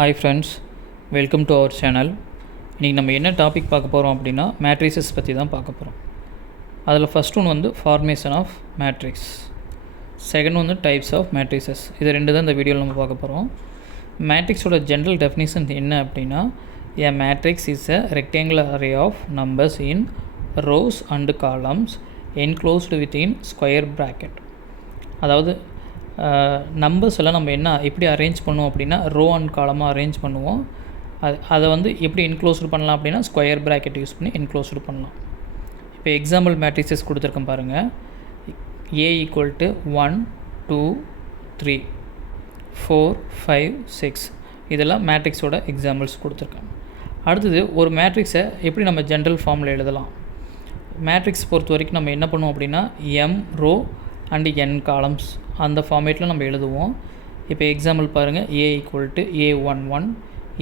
Hi friends, welcome to our channel. இன்றைக்கி நம்ம என்ன டாபிக் பார்க்க போகிறோம் அப்படின்னா மேட்ரிசஸ் பற்றி தான் பார்க்க போகிறோம். அதில் ஃபஸ்ட் ஒன்று வந்து ஃபார்மேஷன் ஆஃப் மேட்ரிக்ஸ், செகண்ட் வந்து டைப்ஸ் ஆஃப் மேட்ரிசஸ். இது ரெண்டு தான் இந்த வீடியோவில் நம்ம பார்க்க போகிறோம். மேட்ரிக்ஸோட ஜென்ரல் டெஃபினிஷன் என்ன அப்படின்னா, a matrix is a rectangular array of numbers in rows and columns enclosed within square bracket. அதாவது நம்பர்ஸ் எல்லாம் நம்ம எப்படி அரேஞ்ச் பண்ணுவோம் அப்படின்னா ரோ அண்ட் காலமாக அரேஞ்ச் பண்ணுவோம். அதை வந்து எப்படி என்க்ளோஸ்டு பண்ணலாம் அப்படின்னா ஸ்கொயர் ப்ராக்கெட் யூஸ் பண்ணி என்க்ளோஸ்டு பண்ணலாம். இப்போ எக்ஸாம்பிள் மேட்ரிக்ஸஸ் கொடுத்துருக்கேன் பாருங்கள். A = 1 2 3 4 5 6 இதெல்லாம் மேட்ரிக்ஸோட எக்ஸாம்பிள்ஸ் கொடுத்துருக்கேன். அடுத்தது ஒரு மேட்ரிக்ஸை எப்படி நம்ம ஜென்ரல் ஃபார்மில் எழுதலாம். மேட்ரிக்ஸ் பொறுத்த வரைக்கும் நம்ம என்ன பண்ணுவோம் அப்படின்னா M row and n columns அந்த ஃபார்மேட்டில் நம்ம எழுதுவோம். இப்போ எக்ஸாம்பிள் பாருங்கள். A = A11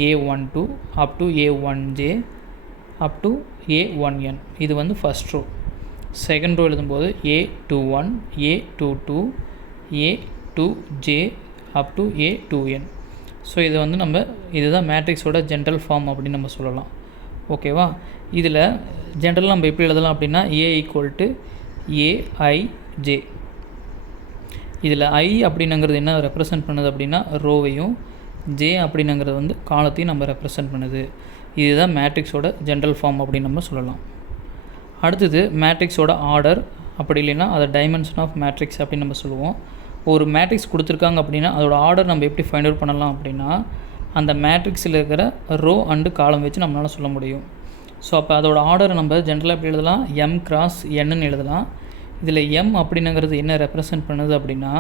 A12 up to A1j up to A1n. இது வந்து ஃபஸ்ட் ரோ. செகண்ட் ரோ எழுதும்போது A21 A22 A2j up to A2n. So இது வந்து இதுதான் மேட்ரிக்ஸோட ஜென்ரல் ஃபார்ம் அப்படின்னு நம்ம சொல்லலாம். ஓகேவா? இதில் ஜென்ரல் நம்ம எப்படி எழுதலாம் அப்படின்னா A = Aij. இதில் I அப்படின்னுங்கிறது என்ன ரெப்ரசன்ட் பண்ணுது அப்படின்னா ரோவையும், J அப்படின்னுங்கிறது வந்து காலத்தையும் நம்ம ரெப்ரசன்ட் பண்ணுது. இதுதான் மேட்ரிக்ஸோட ஜென்ரல் ஃபார்ம் அப்படின்னு நம்ம சொல்லலாம். அடுத்தது மேட்ரிக்ஸோட ஆர்டர், அப்படி இல்லைன்னா அதை டைமென்ஷன் ஆஃப் மேட்ரிக்ஸ் அப்படின்னு நம்ம சொல்லுவோம். ஒரு மேட்ரிக்ஸ் கொடுத்துருக்காங்க அப்படின்னா அதோட ஆர்டர் நம்ம எப்படி ஃபைண்ட் அவுட் பண்ணலாம் அப்படின்னா அந்த மேட்ரிக்ஸில் இருக்கிற ரோ அண்டு காலம் வச்சு நம்மளால் சொல்ல முடியும். ஸோ அப்போ அதோட ஆர்டரை நம்ம ஜென்ரலாக எப்படி எழுதலாம், m×n எழுதலாம். இதில் m அப்படின்னுங்கிறது என்ன ரெப்ரசன்ட் பண்ணுது அப்படின்னா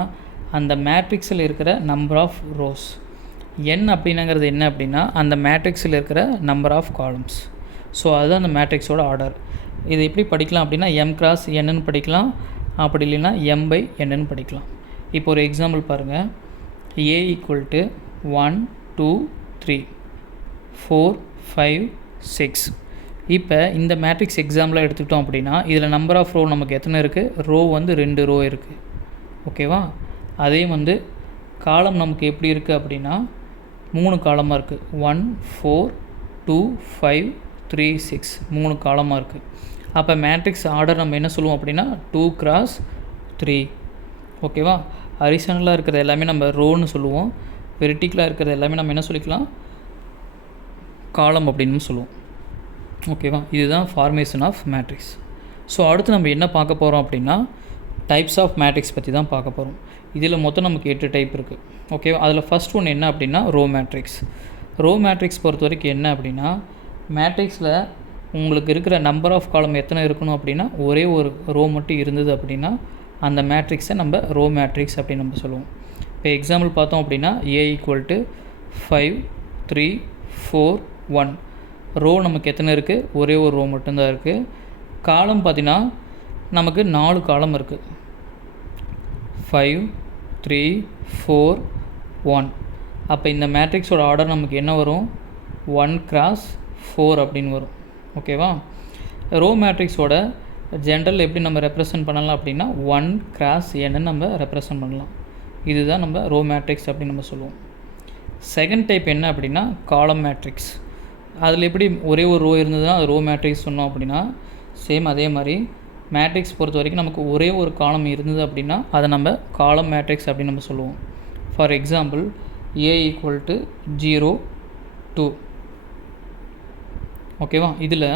அந்த மேட்ரிக்ஸில் இருக்கிற நம்பர் ஆஃப் ரோஸ். n அப்படின்னுங்கிறது என்ன அப்படின்னா அந்த மேட்ரிக்ஸில் இருக்கிற நம்பர் ஆஃப் காலம்ஸ். ஸோ அதுதான் அந்த மேட்ரிக்ஸோட ஆர்டர். இது எப்படி படிக்கலாம் அப்படின்னா m×n படிக்கலாம், அப்படி இல்லைன்னா m/n படிக்கலாம். இப்போ ஒரு எக்ஸாம்பிள் பாருங்கள். A = 1 2 3 4 5 6. இப்போ இந்த மேட்ரிக்ஸ் எக்ஸாம்பிளாக எடுத்துக்கிட்டோம் அப்படின்னா இதில் நம்பர் ஆஃப் ரோ நமக்கு எத்தனை இருக்குது, ரோ வந்து 2 ரோ இருக்குது. ஓகேவா? அதே வந்து காலம் நமக்கு எப்படி இருக்குது அப்படின்னா 3 காலமாக இருக்குது. 1 4 2 5 3 6 3 காலமாக இருக்குது. அப்போ மேட்ரிக்ஸ் ஆர்டர் நம்ம என்ன சொல்லுவோம் அப்படின்னா 2×3. ஓகேவா? ஹரிசாண்டலாக இருக்கிறது எல்லாமே நம்ம ரோன்னு சொல்லுவோம். வெர்டிக்கலாக இருக்கிறது எல்லாமே நம்ம என்ன சொல்லிக்கலாம், காலம் அப்படின்னு சொல்லுவோம். ஓகேவா? இதுதான் ஃபார்மேஷன் ஆஃப் மேட்ரிக்ஸ். ஸோ அடுத்து நம்ம என்ன பார்க்க போகிறோம் அப்படின்னா டைப்ஸ் ஆஃப் மேட்ரிக்ஸ் பற்றி தான் பார்க்க போகிறோம். இதில் மொத்தம் நமக்கு 8 டைப் இருக்குது. ஓகேவா? அதில் ஃபஸ்ட் ஒன்று என்ன அப்படின்னா ரோ மேட்ரிக்ஸ். ரோ மேட்ரிக்ஸ் பொறுத்த வரைக்கும் என்ன அப்படின்னா மேட்ரிக்ஸில் உங்களுக்கு இருக்கிற நம்பர் ஆஃப் காலம் எத்தனை இருக்கணும் அப்படின்னா ஒரே ஒரு ரோ மட்டும் இருந்தது அப்படின்னா அந்த மேட்ரிக்ஸை நம்ம ரோ மேட்ரிக்ஸ் அப்படின்னு நம்ம சொல்லுவோம். இப்போ எக்ஸாம்பிள் பார்த்தோம் அப்படின்னா A = 5 3 4 1. ரோ நமக்கு எத்தனை இருக்குது, ஒரே ஒரு ரோ மட்டும்தான் இருக்குது. காலம் பார்த்திங்கன்னா நமக்கு 4 காலம் இருக்குது. 5 3 4 1. அப்போ இந்த மேட்ரிக்ஸோட ஆர்டர் நமக்கு என்ன வரும், 1×4 அப்படின்னு வரும். ஓகேவா? ரோ மேட்ரிக்ஸோட ஜென்ரல் எப்படி நம்ம ரெப்ரசன்ட் பண்ணலாம் அப்படின்னா 1×n நம்ம ரெப்ரசன்ட் பண்ணலாம். இதுதான் நம்ம ரோ மேட்ரிக்ஸ் அப்படின்னு நம்ம சொல்லுவோம். செகண்ட் டைப் என்ன அப்படின்னா காலம் மேட்ரிக்ஸ். அதில் எப்படி ஒரே ஒரு ரோ இருந்ததுன்னா அது ரோ மேட்ரிக்ஸ் சொன்னோம் அப்படின்னா சேம் அதே மாதிரி மேட்ரிக்ஸ் பொறுத்த வரைக்கும் நமக்கு ஒரே ஒரு காலம் இருந்தது அப்படின்னா அதை நம்ம காலம் மேட்ரிக்ஸ் அப்படின்னு நம்ம சொல்லுவோம். For example A = 0 2. ஓகேவா? இதில்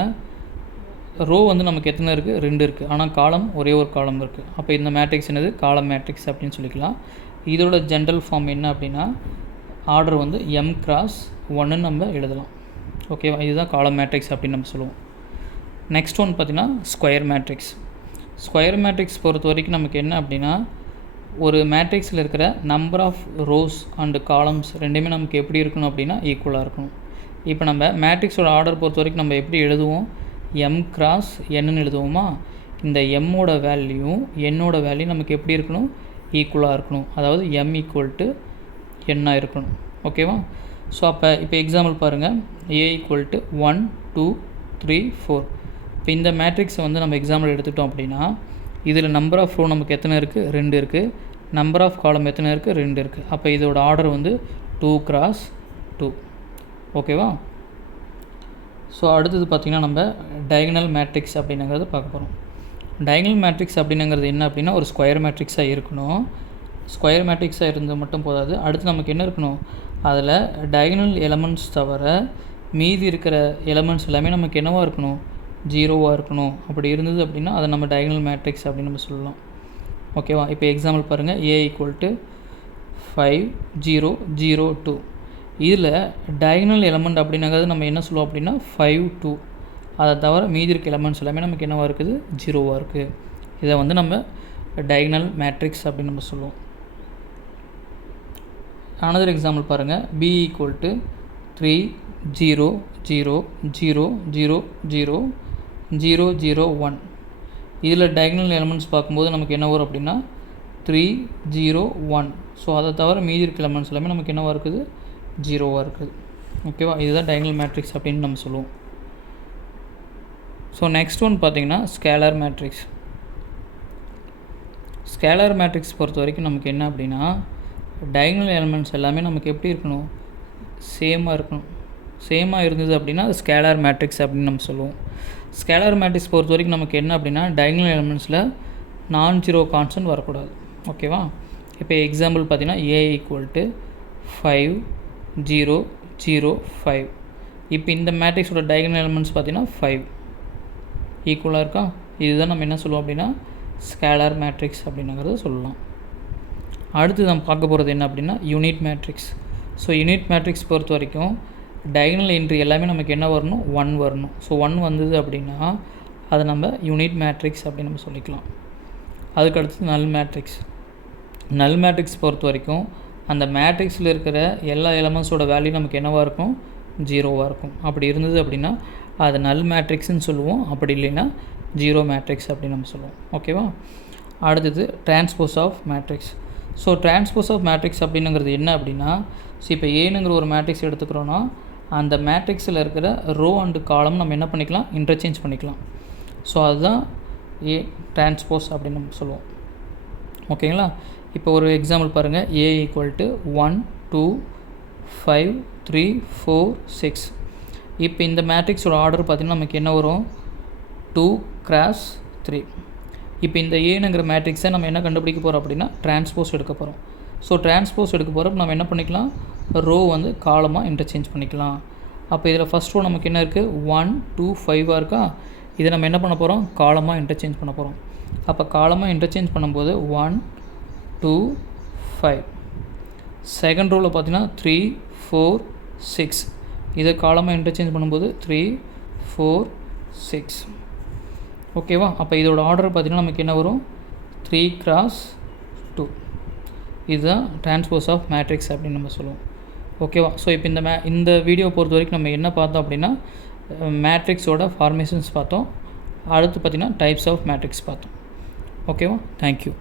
ரோ வந்து நமக்கு எத்தனை இருக்குது, 2 இருக்குது. ஆனால் காலம் ஒரே ஒரு காலம் இருக்குது. அப்போ இந்த மேட்ரிக்ஸ் என்னது, காலம் மேட்ரிக்ஸ் அப்படின்னு சொல்லிக்கலாம். இதோட ஜென்ரல் ஃபார்ம் என்ன அப்படின்னா ஆர்டர் வந்து m×1 நம்ம எழுதலாம். ஓகேவா? இதுதான் காலம் மேட்ரிக்ஸ் அப்படின்னு நம்ம சொல்லுவோம். நெக்ஸ்ட் ஒன் பார்த்திங்கன்னா ஸ்கொயர் மேட்ரிக்ஸ். ஸ்கொயர் மேட்ரிக்ஸ் பொறுத்த வரைக்கும் நமக்கு என்ன அப்படின்னா ஒரு மேட்ரிக்ஸில் இருக்கிற number of rows and columns ரெண்டுமே நமக்கு எப்படி இருக்கணும் அப்படின்னா ஈக்குவலாக இருக்கணும். இப்போ நம்ம மேட்ரிக்ஸோட ஆர்டர் பொறுத்த வரைக்கும் நம்ம எப்படி எழுதுவோம், m×n எழுதுவோமா. இந்த m-ஓட வேல்யூ n-ஓட வேல்யூ நமக்கு எப்படி இருக்கணும், ஈக்குவலாக இருக்கணும். அதாவது m = n இருக்கணும். ஓகேவா? ஸோ இப்போ எக்ஸாம்பிள் பாருங்கள். A = 1 2 3 4. இப்போ இந்த மேட்ரிக்ஸை வந்து நம்ம எக்ஸாம்பிள் எடுத்துக்கிட்டோம் அப்படின்னா இதில் நம்பர் ஆஃப் ரோ நமக்கு எத்தனை இருக்குது, 2 இருக்குது. நம்பர் ஆஃப் காலம் எத்தனை இருக்குது, 2 இருக்குது. அப்போ இதோட ஆர்டர் வந்து 2×2. ஓகேவா? ஸோ அடுத்தது பார்த்திங்கன்னா நம்ம டயகனல் மேட்ரிக்ஸ் அப்படிங்கிறத பார்க்க போகிறோம். டயகனல் மேட்ரிக்ஸ் அப்படிங்கிறது என்ன அப்படின்னா ஒரு ஸ்கொயர் மேட்ரிக்ஸாக இருக்கணும். ஸ்கொயர் மேட்ரிக்ஸாக இருந்தால் மட்டும் போதாது, அடுத்து நமக்கு என்ன இருக்கணும், அதில் டயகனல் எலமெண்ட்ஸ் தவிர மீதி இருக்கிற எலமெண்ட்ஸ் எல்லாமே நமக்கு என்னவாக இருக்கணும், ஜீரோவாக இருக்கணும். அப்படி இருந்தது அப்படின்னா அதை நம்ம டயகனல் மேட்ரிக்ஸ் அப்படின்னு நம்ம சொல்லலாம். ஓகேவா? இப்போ எக்ஸாம்பிள் பாருங்கள், A = 5 0 0 2. இதில் டயகனல் எலமெண்ட் அப்படிங்கிறது நம்ம என்ன சொல்லுவோம் அப்படின்னா 5 2. அதை தவிர மீதி இருக்க எலமெண்ட்ஸ் எல்லாமே நமக்கு என்னவாக இருக்குது, ஜீரோவாக இருக்குது. இதை வந்து நம்ம டயகனல் மேட்ரிக்ஸ் அப்படின்னு நம்ம சொல்லுவோம். அனதர் எக்ஸாம்பிள் பாருங்கள், B = 3 0 0 0 0 0 0 0 1. இதில் டயகனல் எலமெண்ட்ஸ் பார்க்கும்போது நமக்கு என்ன வரும் அப்படின்னா 3 0 1. ஸோ அதை தவிர மீதி இருக்க எலமெண்ட்ஸ் எல்லாமே நமக்கு என்னவாக இருக்குது, ஜீரோவாக இருக்குது. ஓகேவா? இதுதான் டயகனல் மேட்ரிக்ஸ் அப்படின்னு நம்ம சொல்லுவோம். ஸோ நெக்ஸ்ட் ஒன் பார்த்திங்கன்னா ஸ்கேலார் மேட்ரிக்ஸ். ஸ்கேலார் மேட்ரிக்ஸ் பொறுத்த வரைக்கும் நமக்கு என்ன அப்படின்னா டயகனல் எலமெண்ட்ஸ் எல்லாமே நமக்கு எப்படி இருக்கணும், சேமாக இருக்கணும். சேமாக இருந்தது அப்படின்னா அது ஸ்கேலார் மேட்ரிக்ஸ் அப்படின்னு நம்ம சொல்லுவோம். ஸ்கேலார் மேட்ரிக்ஸ் பொறுத்த வரைக்கும் நமக்கு என்ன அப்படின்னா டயகனல் எலமெண்ட்ஸில் நான் ஜீரோ கான்ஸ்டன்ட் வரக்கூடாது. ஓகேவா? இப்போ எக்ஸாம்பிள் பார்த்திங்கன்னா A = 5 0 0 5. இப்போ இந்த மேட்ரிக்ஸோட டயகனல் எலமெண்ட்ஸ் பார்த்திங்கன்னா 5 ஈக்குவலாக இருக்கா. இதுதான் நம்ம என்ன சொல்லுவோம் அப்படின்னா ஸ்கேலார் மேட்ரிக்ஸ் அப்படிங்கிறத சொல்லலாம். அடுத்து நம்ம பார்க்க போகிறது என்ன அப்படின்னா unit matrix. So unit matrix பொறுத்த வரைக்கும் டயகனல் என்ட்ரி எல்லாமே நமக்கு என்ன வரணும், 1 வரணும். ஸோ 1 வந்தது அப்படின்னா அதை நம்ம யூனிட் மேட்ரிக்ஸ் அப்படின்னு நம்ம சொல்லிக்கலாம். அதுக்கடுத்து நல் மேட்ரிக்ஸ். நல் மேட்ரிக்ஸ் பொறுத்த வரைக்கும் அந்த மேட்ரிக்ஸில் இருக்கிற எல்லா எலமெண்ட்ஸோட வேல்யூ நமக்கு என்னவாக இருக்கும், ஜீரோவாக இருக்கும். அப்படி இருந்தது அப்படின்னா அது நல் மேட்ரிக்ஸ்ன்னு சொல்லுவோம். அப்படி இல்லைன்னா ஜீரோ மேட்ரிக்ஸ் அப்படின்னு நம்ம சொல்லுவோம். ஓகேவா? அடுத்தது transpose of matrix. So transpose of matrix அப்படிங்கிறது என்ன அப்படின்னா, ஸோ இப்போ ஏனுங்கிற ஒரு மேட்ரிக்ஸ் எடுத்துக்கிறோன்னா அந்த மேட்ரிக்ஸில் இருக்கிற ரோ அண்டு காலம் நம்ம என்ன பண்ணிக்கலாம், இன்டர்சேஞ்ச் பண்ணிக்கலாம். ஸோ அதுதான் ஏ டிரான்ஸ்போஸ் அப்படின்னு நம்ம சொல்லுவோம். ஓகேங்களா? இப்போ ஒரு எக்ஸாம்பிள் பாருங்கள், A = 1 2 5 3 4 6. இப்போ இந்த மேட்ரிக்ஸோட ஆர்டர் பார்த்திங்கன்னா நமக்கு என்ன வரும், 2 x 3. இப்போ இந்த ஏனுங்கிற மேட்ரிக்ஸை நம்ம என்ன கண்டுபிடிக்க போகிறோம் அப்படின்னா டிரான்ஸ்போஸ் எடுக்க போகிறோம். ஸோ டிரான்ஸ்போஸ் எடுக்க போகிறப்ப நம்ம என்ன பண்ணிக்கலாம், ரோ வந்து காலமாக இன்டர்சேஞ்ச் பண்ணிக்கலாம். அப்போ இதில் ஃபஸ்ட் ரோ நமக்கு என்ன இருக்குது, 1 2 5 இருக்கா. இதை நம்ம என்ன பண்ண போகிறோம், காலமாக இன்டர்சேஞ்ச் பண்ண போகிறோம். அப்போ காலமாக இன்டர்சேஞ்ச் பண்ணும்போது 1 2 5. செகண்ட் ரோவில் பார்த்தீங்கன்னா 3 4 6. இதை காலமாக இன்டர்சேஞ்ச் பண்ணும்போது 3 4 6. ஓகேவா? அப்போ இதோட ஆர்டர் பார்த்திங்கன்னா நமக்கு என்ன வரும், 3 x 2. இதுதான் டிரான்ஸ்போஸ் ஆஃப் மேட்ரிக்ஸ் அப்படின்னு நம்ம சொல்லுவோம். ஓகேவா? ஸோ இப்போ இந்த வீடியோ பொறுத்த வரைக்கும் நம்ம என்ன பார்த்தோம் அப்படின்னா மேட்ரிக்ஸோட ஃபார்மேஷன்ஸ் பார்த்தோம். அடுத்து பார்த்திங்கன்னா டைப்ஸ் ஆஃப் மேட்ரிக்ஸ் பார்த்தோம். ஓகேவா? தேங்க்யூ.